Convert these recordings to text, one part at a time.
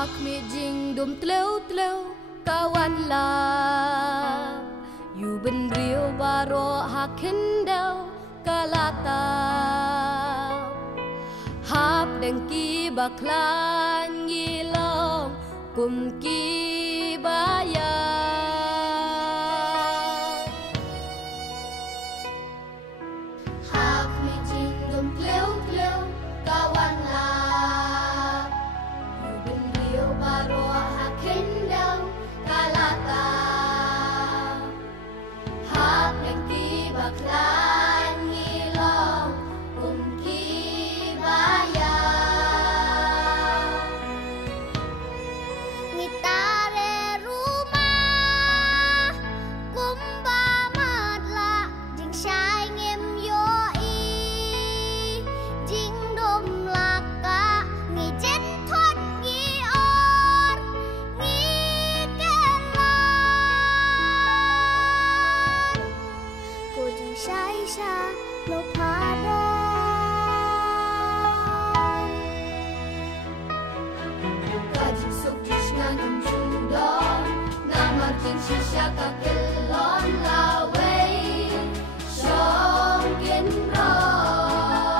hak mi jing dum tleu kawan la yu ben rio baro hakendau kalata hap dengki baklan ngilong kum ki bayar hak mi jing dum tleu kawan la yu ben rio baro hakendau kalata hap dengki baklan ngilong kum ki bayar ngitare rumah kumba madla jing shai ngem yo i jing dom laka ngi jen thot ngi or ngi kelan ko jing shai sha lo paro Kajik sok jishna nam judon Namar king shisha ka kelon laway Shong kin ron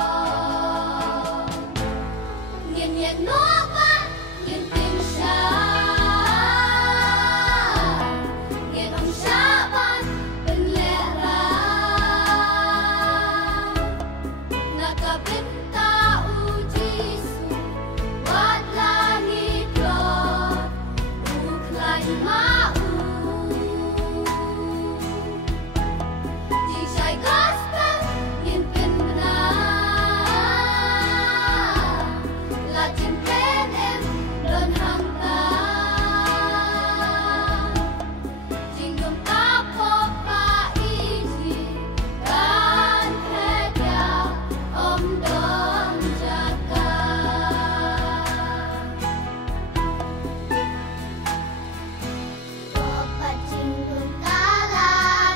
Ngin yen no ba Ngin ting sha Ngin om sha ban Ben le ra Nakabinta u jisu Wat langit Lord Buklay mau Di siya'y gospel Yin pinna Latin penem Lon hangta Jingdom tapo pa iji Kan hedya Om don jaga Opat jingdum kala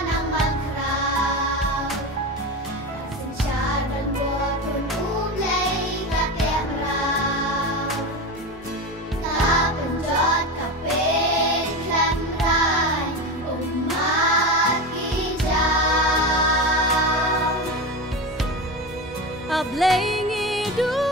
nang balkraw Rasin siya dan botun umlay katemraw Kapenjot kapit lamray umat ijaw Ablaying idul